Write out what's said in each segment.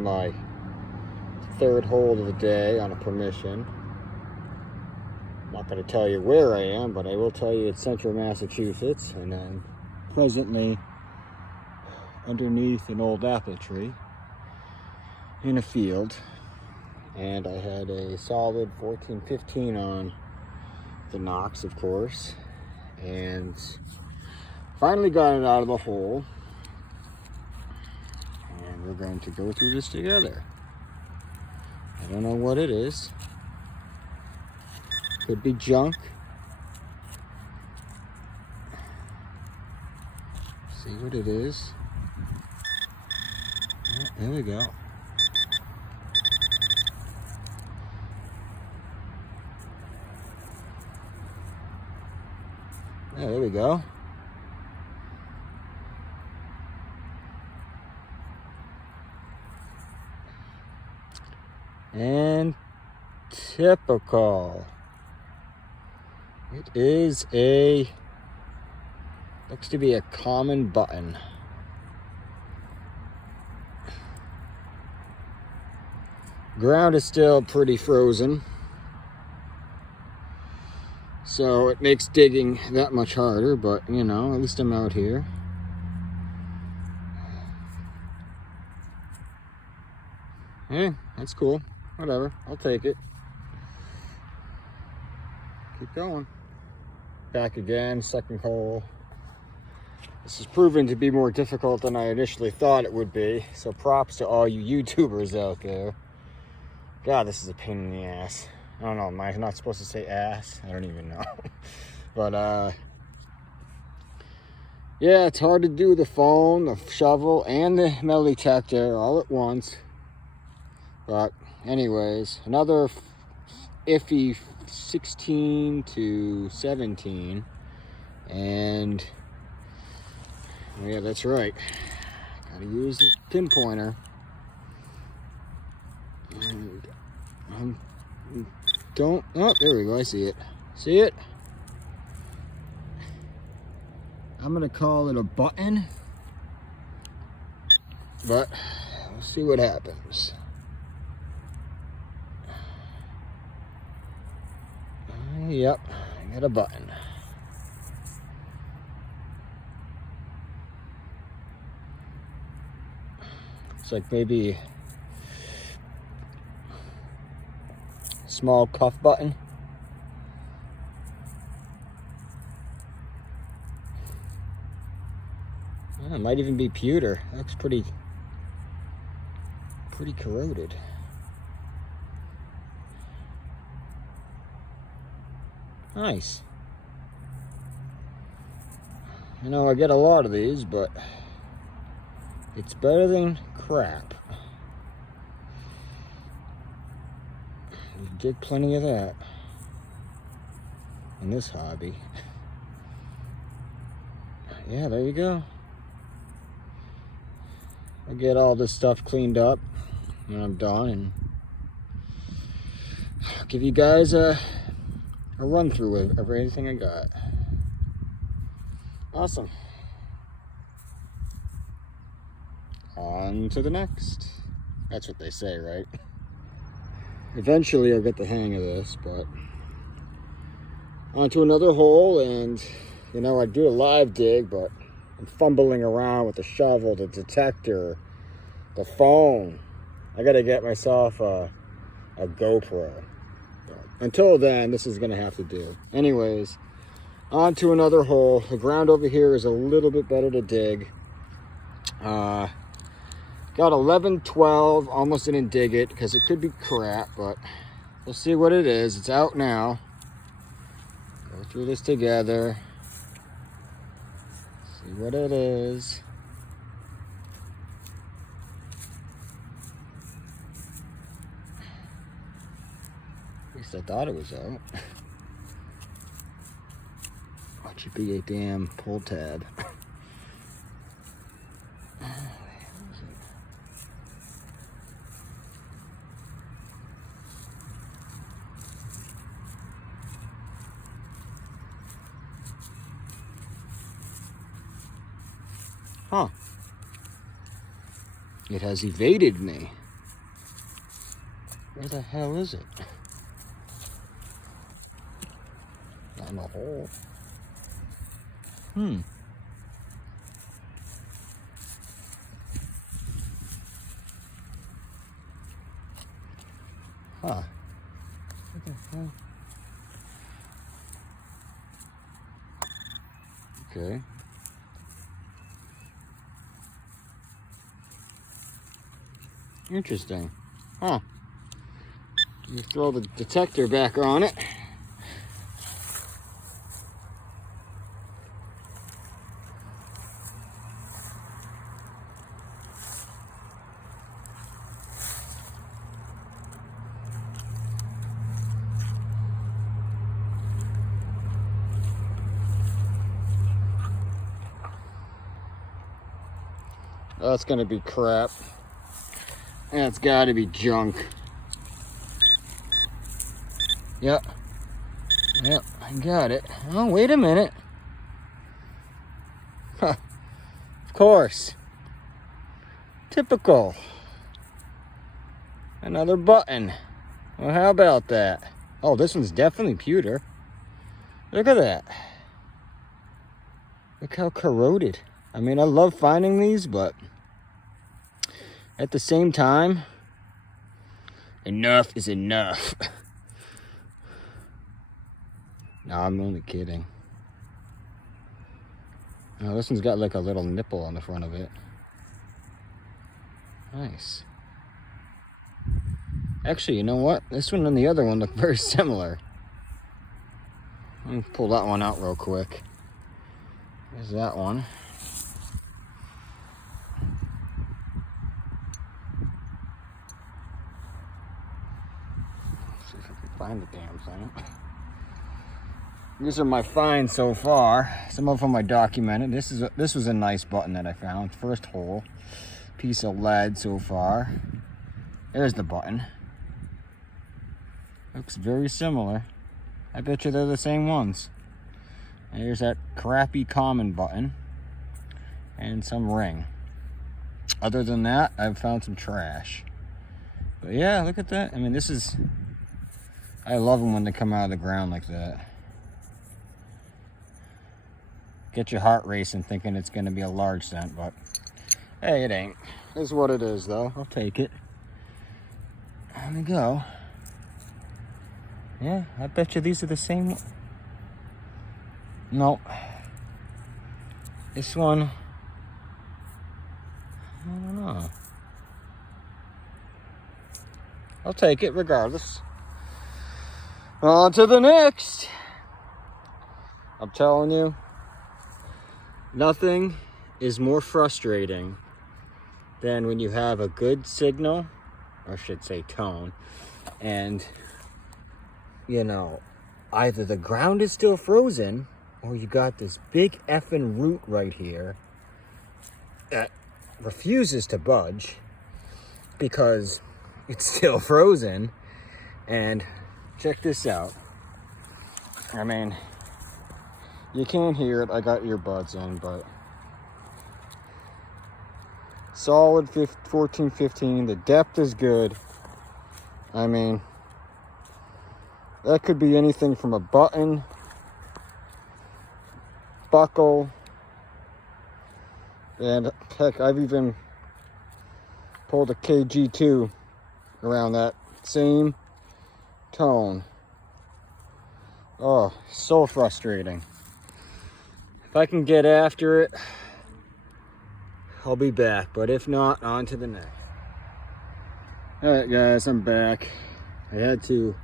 on my third hole of the day on a permission. I'm not going to tell you where I am, but I will tell you it's central Massachusetts, and I'm presently underneath an old apple tree in a field, and I had a solid 14-15 on the Knox, of course, and finally got it out of the hole, and we're going to go through this together. I don't know what it is. Could be junk. See what it is. Oh, there we go. Yeah, there we go. And typical. It is looks to be a common button. Ground is still pretty frozen, so it makes digging that much harder, but you know, at least I'm out here. Hey, that's cool. Whatever, I'll take it. Keep going. Back again, second hole. This has proven to be more difficult than I initially thought it would be, so props to all you YouTubers out there. God, this is a pain in the ass. I don't know, am I not supposed to say ass? I don't even know. But, yeah, it's hard to do the phone, the shovel, and the metal detector all at once. But, anyways, another iffy 16 to 17. And, yeah, that's right. Gotta use the pinpointer. And oh, there we go, I see it. See it? I'm gonna call it a button, but we'll see what happens. Yep, I got a button. It's like maybe small cuff button. Oh, it might even be pewter. That looks pretty corroded. Nice. You know, I get a lot of these, but it's better than crap. You get plenty of that in this hobby. Yeah, there you go. I'll get all this stuff cleaned up when I'm done, and I'll give you guys a run through of everything I got. Awesome. On to the next. That's what they say, right? Eventually I'll get the hang of this, but on to another hole, and you know, I do a live dig, but I'm fumbling around with the shovel, the detector, the phone. I gotta get myself a GoPro. Until then, this is gonna have to do. Anyways, on to another hole. The ground over here is a little bit better to dig. Got 11, 12, almost didn't dig it because it could be crap, but we'll see what it is. It's out now. Go through this together. See what it is. At least I thought it was out. Oh, it should be a damn pull tab. Huh. It has evaded me. Where the hell is it? Not in the hole. Huh. What the hell? Okay. Interesting. Huh. Let me throw the detector back on it. That's gonna be crap. That's gotta be junk. Yep. Yep, I got it. Oh, wait a minute. Huh. Of course. Typical. Another button. Well, how about that? Oh, this one's definitely pewter. Look at that. Look how corroded. I mean, I love finding these, but at the same time, enough is enough. No, I'm only kidding. Oh, this one's got like a little nipple on the front of it. Nice. Actually, you know what? This one and the other one look very similar. Let me pull that one out real quick. There's that one. Let's see if I can find the damn thing. These are my finds so far. Some of them I documented. This was a nice button that I found. First hole. Piece of lead so far. There's the button. Looks very similar. I bet you they're the same ones. And here's that crappy common button. And some ring. Other than that, I've found some trash. But yeah, look at that. I mean, this is... I love them when they come out of the ground like that. Get your heart racing thinking it's going to be a large cent, but hey, it ain't. It's what it is, though. I'll take it. There we go. Yeah, I bet you these are the same. No. This one, I don't know. I'll take it regardless. On to the next. I'm telling you, nothing is more frustrating than when you have a good signal, or I should say tone, and you know, either the ground is still frozen or you got this big effing root right here that refuses to budge because it's still frozen. And check this out. I mean, you can't hear it. I got earbuds in, but solid 14, 15. The depth is good. I mean, that could be anything from a button, buckle, and heck, I've even pulled a KG2 around that same tone. Oh, so frustrating. If I can get after it, I'll be back, but if not, on to the next. All right, guys, I'm back. I had to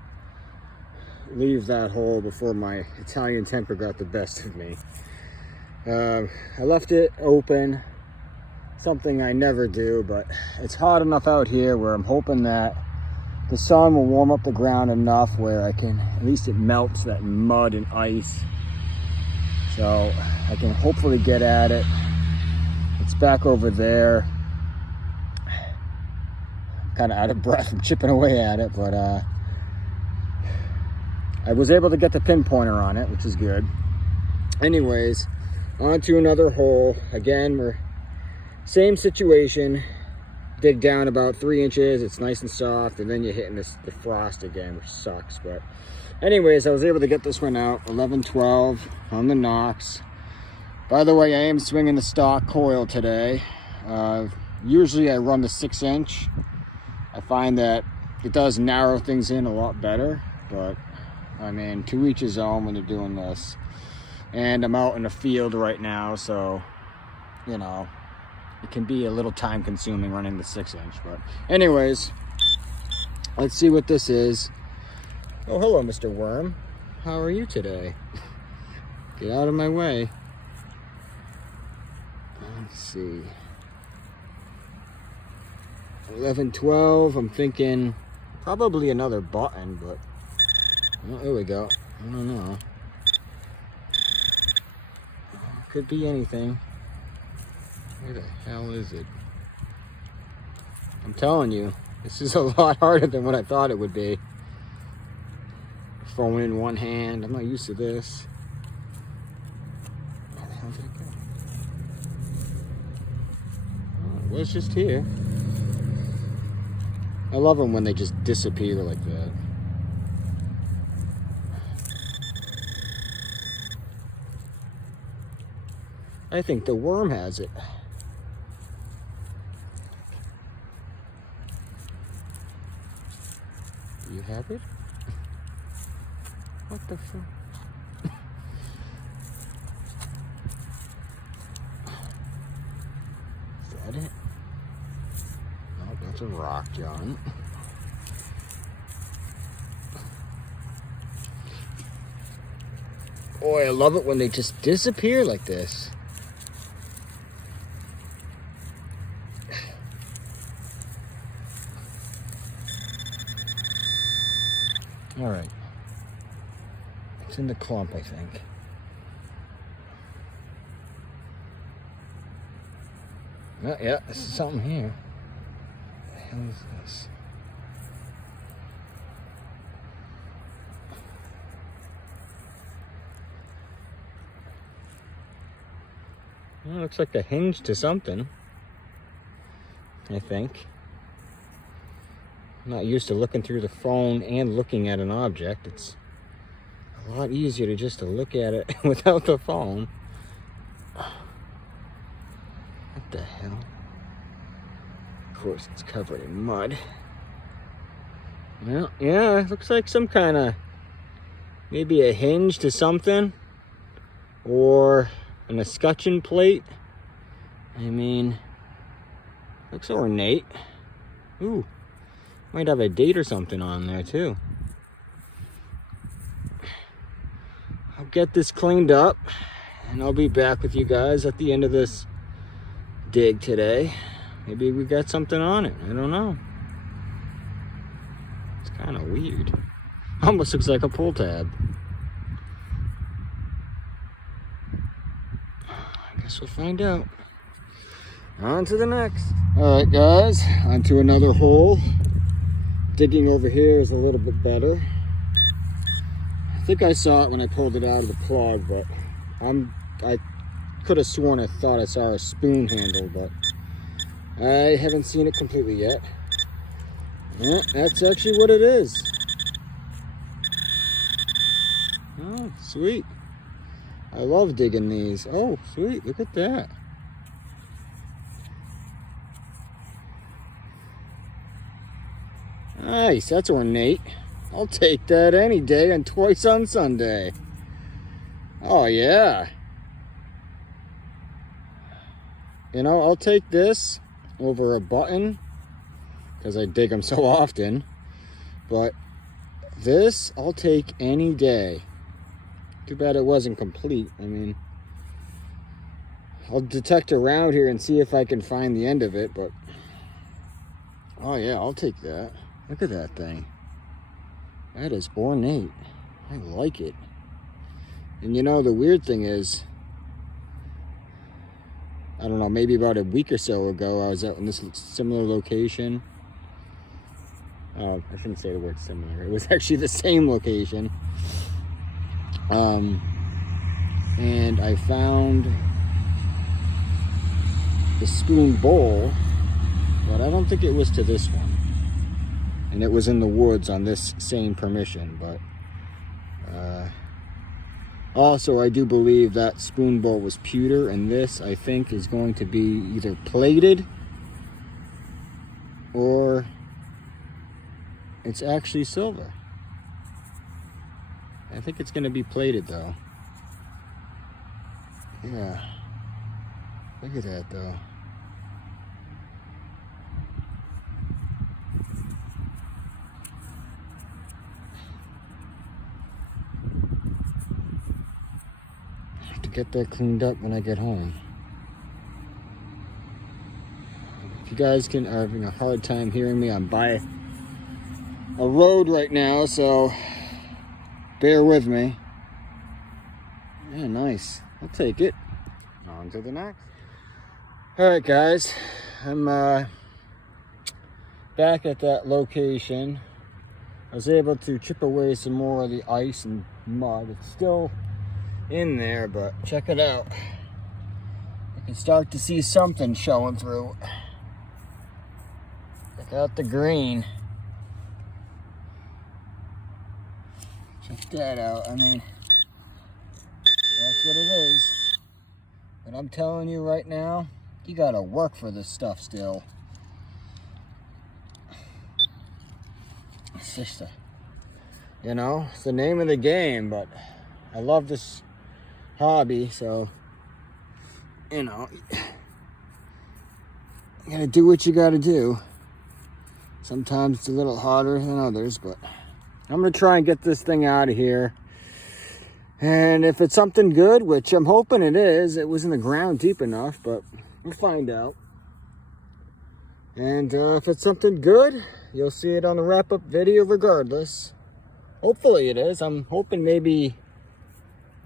leave that hole before my Italian temper got the best of me. I left it open, something I never do, but it's hot enough out here where I'm hoping that the sun will warm up the ground enough where I can, at least it melts that mud and ice, so I can hopefully get at it. It's back over there. I'm kind of out of breath from chipping away at it, but I was able to get the pinpointer on it, which is good. Anyways, on to another hole. Again, we're same situation. dig down about 3 inches, it's nice and soft, and then you're hitting the frost again, which sucks. But anyways, I was able to get this one out, 11-12 on the Knox. By the way, I am swinging the stock coil today. Usually I run the 6-inch. I find that it does narrow things in a lot better, but I mean, to each his own when you're doing this. And I'm out in the field right now, so, you know, it can be a little time consuming running the 6-inch. But anyways, let's see what this is. Oh, hello, Mr. Worm. How are you today? Get out of my way. Let's see. 11-12, I'm thinking probably another button, but oh, there we go. I don't know. Could be anything. Where the hell is it? I'm telling you, this is a lot harder than what I thought it would be. Phone in one hand. I'm not used to this. Where the hell did it go? Oh, it was just here. I love them when they just disappear like that. I think the worm has it. Do you have it? What the fuck? Is that it? Oh, that's a rock, John. Boy, I love it when they just disappear like this. All right. It's in the clump, I think. Oh, yeah, this is something here. What the hell is this? Well, it looks like a hinge to something, I think. I'm not used to looking through the phone and looking at an object. It's a lot easier to just look at it without the phone. What the hell? Of course, it's covered in mud. Well, yeah, it looks like some kind of, maybe a hinge to something, or an escutcheon plate. I mean, looks ornate. Ooh, might have a date or something on there too. I'll get this cleaned up and I'll be back with you guys at the end of this dig today. Maybe we got something on it. I don't know. It's kind of weird. Almost looks like a pull tab. I guess we'll find out. On to the next. All right, guys, on to another hole. Digging over here is a little bit better. I think I saw it when I pulled it out of the plug, but I could have sworn I thought I saw a spoon handle, but I haven't seen it completely yet. Yeah, that's actually what it is. Oh, sweet. I love digging these. Oh, sweet, look at that. Nice, that's ornate. I'll take that any day and twice on Sunday. Oh, yeah. You know, I'll take this over a button because I dig them so often. But this, I'll take any day. Too bad it wasn't complete. I mean, I'll detect around here and see if I can find the end of it, but oh yeah, I'll take that. Look at that thing. That is ornate. I like it. And you know, the weird thing is, I don't know, maybe about a week or so ago, I was out in this similar location. I shouldn't say the word similar. It was actually the same location. And I found the spoon bowl but I don't think it was to this one. And it was in the woods on this same permission, but also I do believe that spoon bowl was pewter, and this I think is going to be either plated or it's actually silver. I think it's going to be plated though. Yeah, look at that though. Get that cleaned up when I get home. If you guys are having a hard time hearing me, I'm by a road right now, so bear with me. Yeah, nice. I'll take it. On to the next. Alright guys, I'm back at that location. I was able to chip away some more of the ice and mud. It's still in there, but check it out. You can start to see something showing through. Check out the green. Check that out. I mean, that's what it is. But I'm telling you right now, you gotta work for this stuff still. It's just you know, it's the name of the game, but I love this hobby, so you know, you gotta do what you gotta do. Sometimes it's a little harder than others, but I'm gonna try and get this thing out of here. And if it's something good, which I'm hoping it is, it was in the ground deep enough, but we'll find out. And if it's something good, you'll see it on the wrap-up video regardless. Hopefully it is. I'm hoping maybe,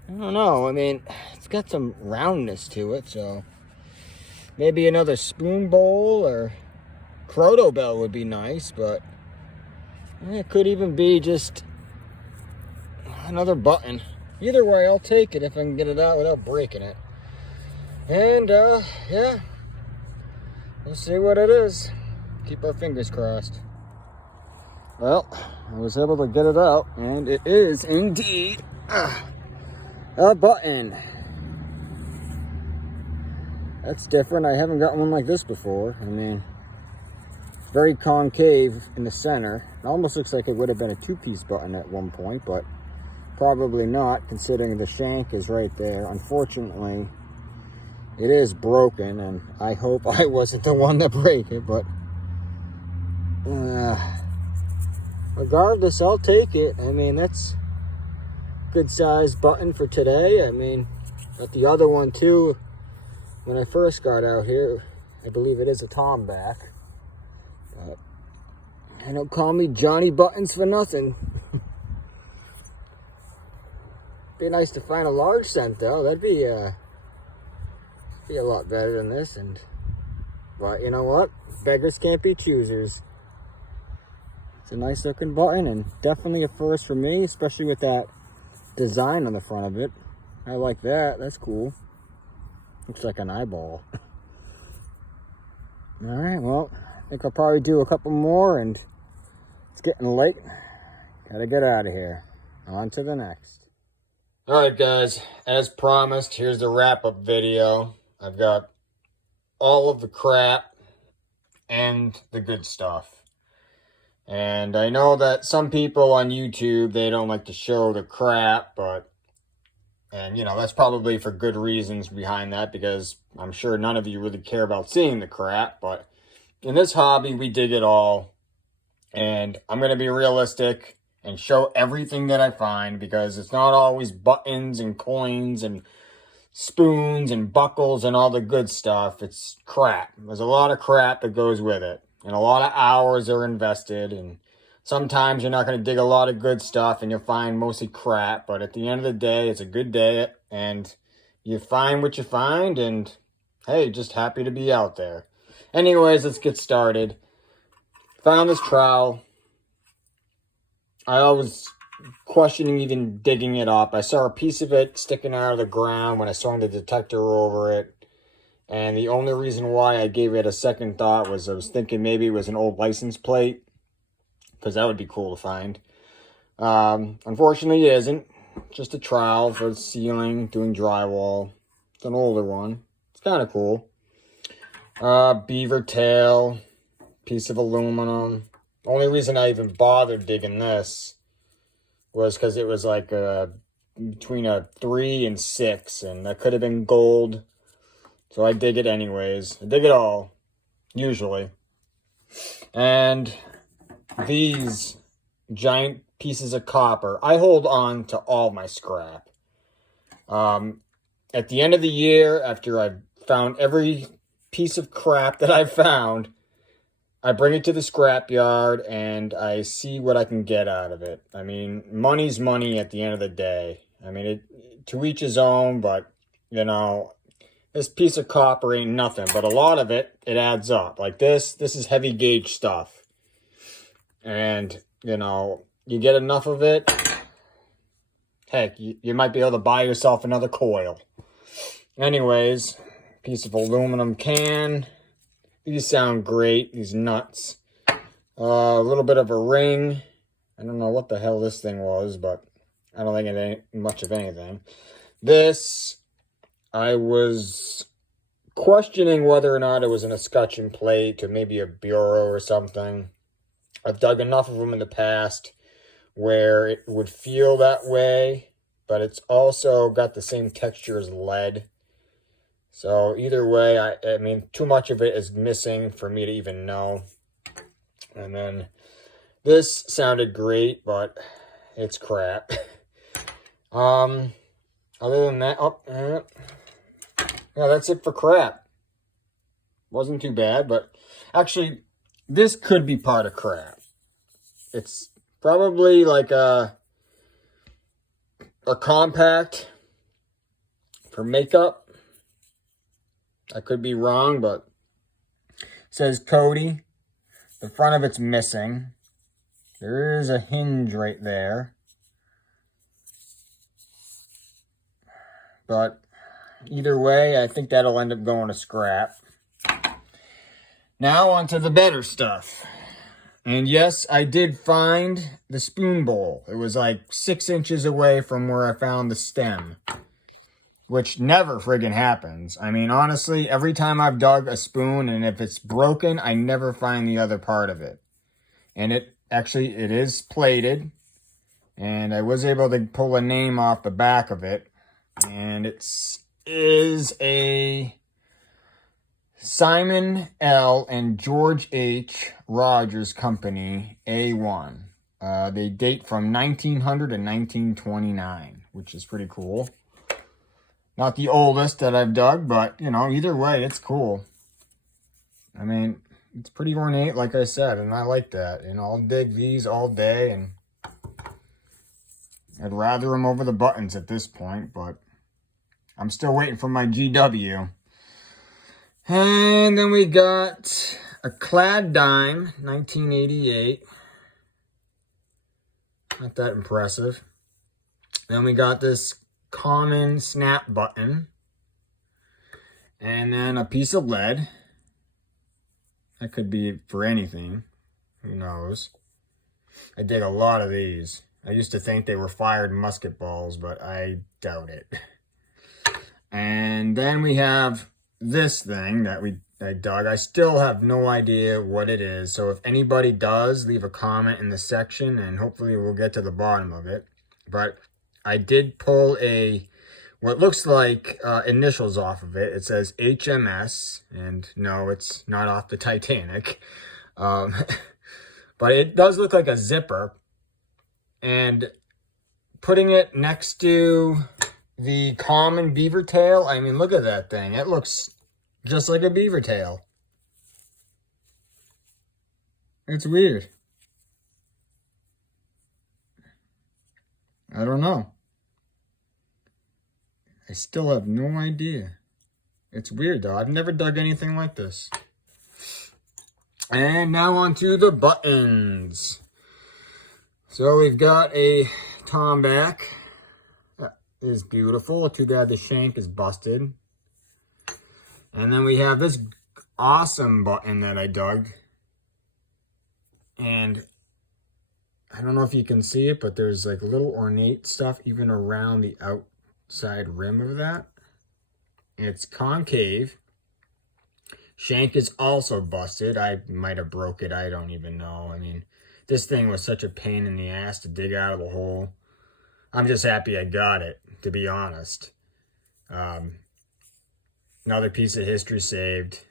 I don't know, I mean, it's got some roundness to it, so maybe another spoon bowl or croto bell would be nice, but it could even be just another button. Either way, I'll take it if I can get it out without breaking it. And, yeah, we'll see what it is. Keep our fingers crossed. Well, I was able to get it out, and it is indeed a button. That's different. I haven't got one like this before. I mean, it's very concave in the center. It almost looks like it would have been a two-piece button at one point, but probably not, considering the shank is right there. Unfortunately, it is broken, and I hope I wasn't the one to break it, but regardless, I'll take it. I mean, that's a good size button for today. I mean, got the other one too. When I first got out here, I believe it is a Tomback. But they don't call me Johnny Buttons for nothing. Be nice to find a large cent though. That'd be a lot better than this. But you know what? Beggars can't be choosers. It's a nice looking button and definitely a first for me, especially with that design on the front of it. I like that. That's cool. Looks like an eyeball. All right, well, I think I'll probably do a couple more, and it's getting late. Gotta get out of here. On to the next. All right, guys, as promised, here's the wrap-up video. I've got all of the crap and the good stuff. And I know that some people on YouTube, they don't like to show the crap, and you know, that's probably for good reasons behind that, because I'm sure none of you really care about seeing the crap, but in this hobby, we dig it all. And I'm going to be realistic and show everything that I find, because it's not always buttons and coins and spoons and buckles and all the good stuff. It's crap. There's a lot of crap that goes with it, and a lot of hours are invested, and sometimes you're not going to dig a lot of good stuff and you'll find mostly crap, but at the end of the day, it's a good day, and you find what you find, and hey, just happy to be out there. Anyways, let's get started. Found this trowel. I was questioning even digging it up. I saw a piece of it sticking out of the ground when I swung the detector over it. And the only reason why I gave it a second thought was I was thinking maybe it was an old license plate, because that would be cool to find. Unfortunately, it isn't. Just a trowel for sealing, doing drywall. It's an older one. It's kind of cool. Beaver tail, piece of aluminum. Only reason I even bothered digging this was because it was like between a 3 and 6, and that could have been gold. So I dig it anyways. I dig it all, usually. And these giant pieces of copper, I hold on to all my scrap. At the end of the year, after I've found every piece of crap that I've found, I bring it to the scrap yard and I see what I can get out of it. I mean, money's money at the end of the day. I mean, to each his own, but, you know, this piece of copper ain't nothing. But a lot of it adds up. Like this is heavy gauge stuff. And, you know, you get enough of it, heck, you might be able to buy yourself another coil. Anyways, piece of aluminum can. These sound great, these nuts. A little bit of a ring. I don't know what the hell this thing was, but I don't think it ain't much of anything. This, I was questioning whether or not it was an escutcheon plate or maybe a bureau or something. I've dug enough of them in the past where it would feel that way, but it's also got the same texture as lead. So either way, I mean, too much of it is missing for me to even know. And then this sounded great, but it's crap. Other than that, yeah, that's it for crap. Wasn't too bad, but actually, this could be part of crap. It's probably like a compact for makeup. I could be wrong, but it says Cody. The front of it's missing. There is a hinge right there. But either way, I think that'll end up going to scrap. Now on to the better stuff. And yes, I did find the spoon bowl. It was like 6 inches away from where I found the stem, which never friggin' happens. I mean, honestly, every time I've dug a spoon, and if it's broken, I never find the other part of it. And it is plated, and I was able to pull a name off the back of it, and it is a Simon L. and George H. Rogers Company A1. They date from 1900 and 1929, which is pretty cool. Not the oldest that I've dug, but, you know, either way, it's cool. I mean, it's pretty ornate, like I said, and I like that. You know, I'll dig these all day, and I'd rather them over the buttons at this point, but I'm still waiting for my GW. And then we got a clad dime, 1988. Not that impressive. Then we got this common snap button. And then a piece of lead. That could be for anything. Who knows? I dig a lot of these. I used to think they were fired musket balls, but I doubt it. And then we have this thing that I dug. I still have no idea what it is. So if anybody does, leave a comment in the section and hopefully we'll get to the bottom of it. But I did pull what looks like initials off of it. It says HMS, and no, it's not off the Titanic. But it does look like a zipper. And putting it next to the common beaver tail, I mean, look at that thing. It looks just like a beaver tail. It's weird. I don't know. I still have no idea. It's weird though. I've never dug anything like this. And now on to the buttons. So we've got a tomback. That is beautiful. Too bad the shank is busted. And then we have this awesome button that I dug. And I don't know if you can see it, but there's like little ornate stuff even around the outside rim of that. It's concave. Shank is also busted. I might have broke it. I don't even know. I mean, this thing was such a pain in the ass to dig out of the hole. I'm just happy I got it, to be honest. Another piece of history saved.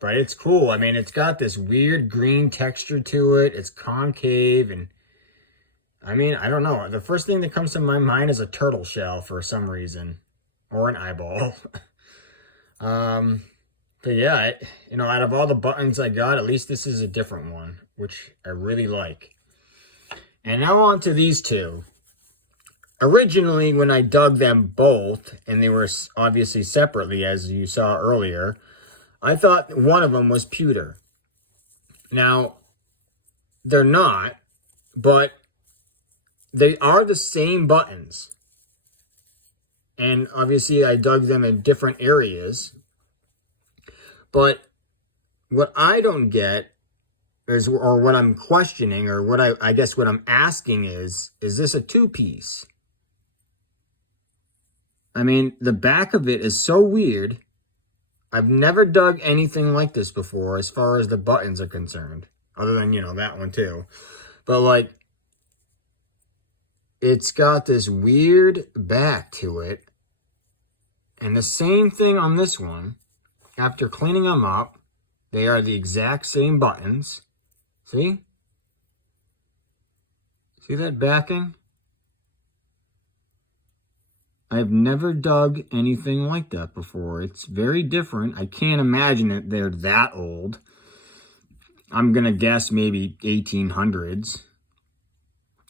But it's cool. I mean, it's got this weird green texture to it. It's concave. And, I mean, I don't know. The first thing that comes to my mind is a turtle shell for some reason. Or an eyeball. But yeah, you know, out of all the buttons I got, at least this is a different one, which I really like. And now on to these two. Originally, when I dug them both, and they were obviously separately, as you saw earlier, I thought one of them was pewter. Now, they're not, but they are the same buttons. And obviously, I dug them in different areas. But what I don't get is, or what I'm questioning, or what I guess what I'm asking is this a two-piece? I mean, the back of it is so weird. I've never dug anything like this before as far as the buttons are concerned. Other than, you know, that one too. But like, it's got this weird back to it. And the same thing on this one. After cleaning them up, they are the exact same buttons. See? See that backing? I've never dug anything like that before. It's very different. I can't imagine that they're that old. I'm going to guess maybe 1800s.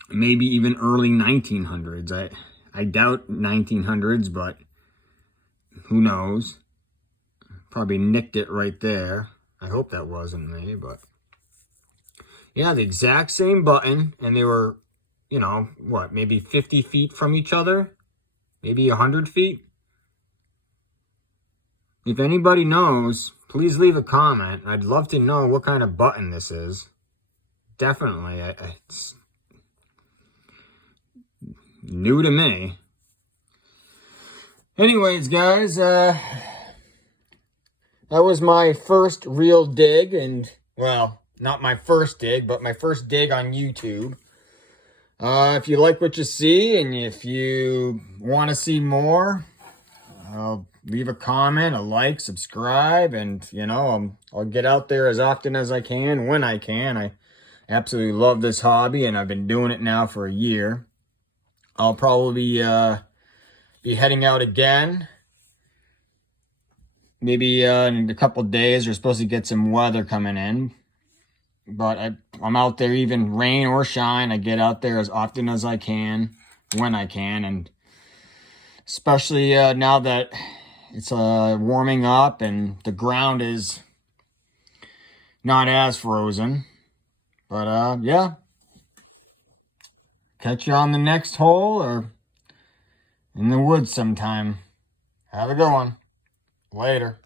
Maybe even early 1900s. I doubt 1900s, but who knows? Probably nicked it right there. I hope that wasn't me, but yeah, the exact same button, and they were, you know, what, maybe 50 feet from each other? Maybe 100 feet? If anybody knows, please leave a comment. I'd love to know what kind of button this is. Definitely. It's new to me. Anyways, guys, that was my first real dig, and, well, not my first dig, but my first dig on YouTube. If you like what you see, and if you want to see more, leave a comment, a like, subscribe, and, you know, I'll get out there as often as I can, when I can. I absolutely love this hobby, and I've been doing it now for a year. I'll probably be heading out again. Maybe in a couple days. We're supposed to get some weather coming in. But I'm out there even rain or shine. I get out there as often as I can, when I can. And especially now that it's warming up and the ground is not as frozen. But yeah. Catch you on the next hole or in the woods sometime. Have a good one. Later.